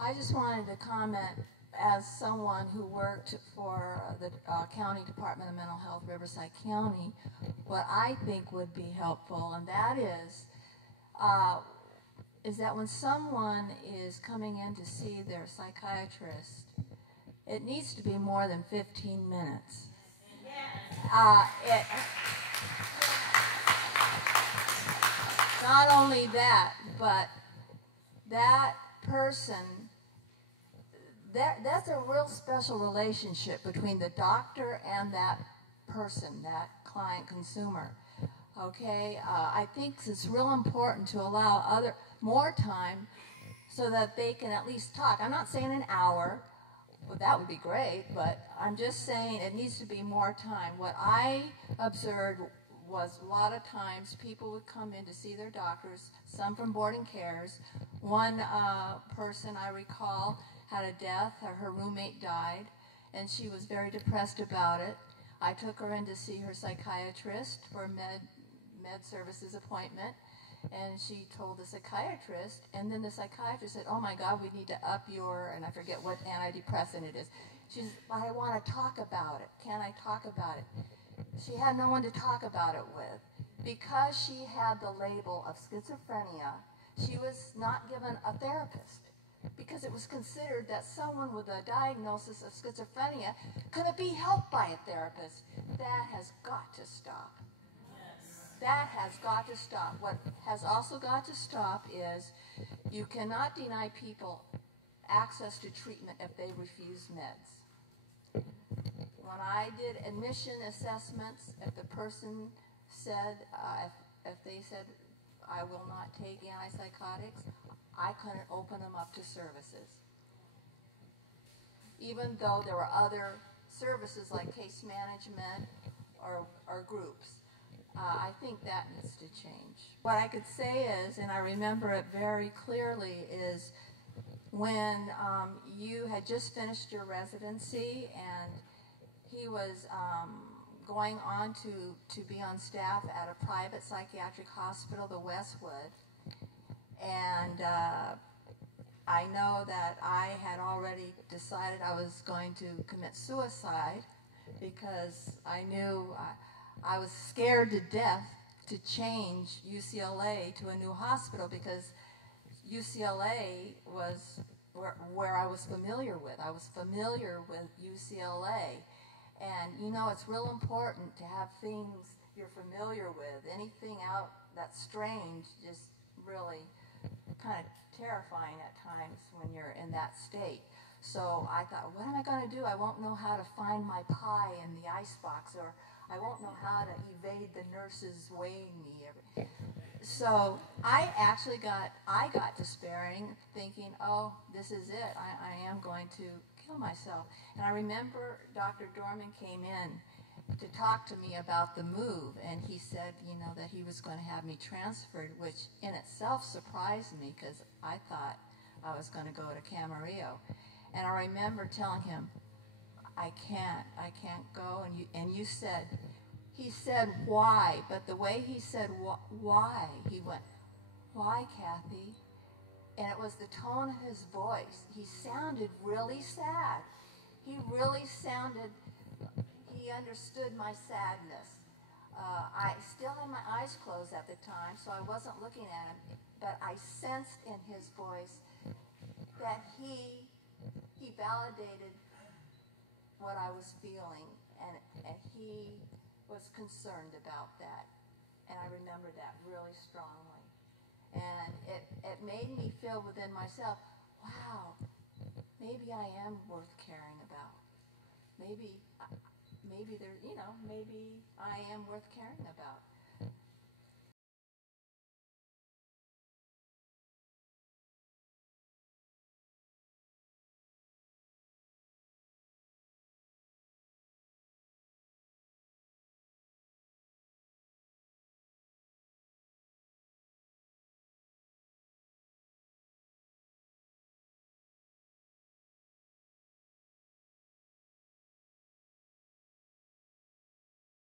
I just wanted to comment as someone who worked for the County Department of Mental Health, Riverside County, what I think would be helpful, and that is that when someone is coming in to see their psychiatrist, it needs to be more than 15 minutes. Not only that, but that person, that's a real special relationship between the doctor and that person, that client consumer. Okay, I think it's real important to allow more time so that they can at least talk. I'm not saying an hour, well, that would be great, but I'm just saying it needs to be more time. What I observed was a lot of times people would come in to see their doctors, some from boarding cares. One person I recall had a death, her roommate died, and she was very depressed about it. I took her in to see her psychiatrist for a med services appointment, and she told the psychiatrist, and then the psychiatrist said, oh my God, we need to up your, and I forget what antidepressant it is. She said, but I want to talk about it. Can I talk about it? She had no one to talk about it with. Because she had the label of schizophrenia, she was not given a therapist, because it was considered that someone with a diagnosis of schizophrenia couldn't be helped by a therapist. That has got to stop. That has got to stop. What has also got to stop is you cannot deny people access to treatment if they refuse meds. When I did admission assessments, if the person said, if they said, I will not take antipsychotics, I couldn't open them up to services. Even though there were other services like case management or groups. I think that needs to change. What I could say is, and I remember it very clearly, is when you had just finished your residency and he was going on to be on staff at a private psychiatric hospital, the Westwood, and I know that I had already decided I was going to commit suicide because I knew I was scared to death to change UCLA to a new hospital because UCLA was where I was familiar with. I was familiar with UCLA. And you know, it's real important to have things you're familiar with. Anything out that's strange is really kind of terrifying at times when you're in that state. So I thought, what am I going to do? I won't know how to find my pie in the icebox, or I won't know how to evade the nurses weighing me. So I actually got despairing, thinking, oh, this is it. I am going to kill myself. And I remember Dr. Dorman came in to talk to me about the move, and he said, you know, that he was going to have me transferred, which in itself surprised me because I thought I was going to go to Camarillo. And I remember telling him, I can't go. And you said, he said, why? But the way he said, why? He went, why, Kathy? And it was the tone of his voice. He sounded really sad. He really sounded, he understood my sadness. I still had my eyes closed at the time, so I wasn't looking at him, but I sensed in his voice that he validated what I was feeling, and he was concerned about that. And I remember that really strongly. And it made me feel within myself, wow, maybe I am worth caring about. Maybe there, you know, maybe I am worth caring about.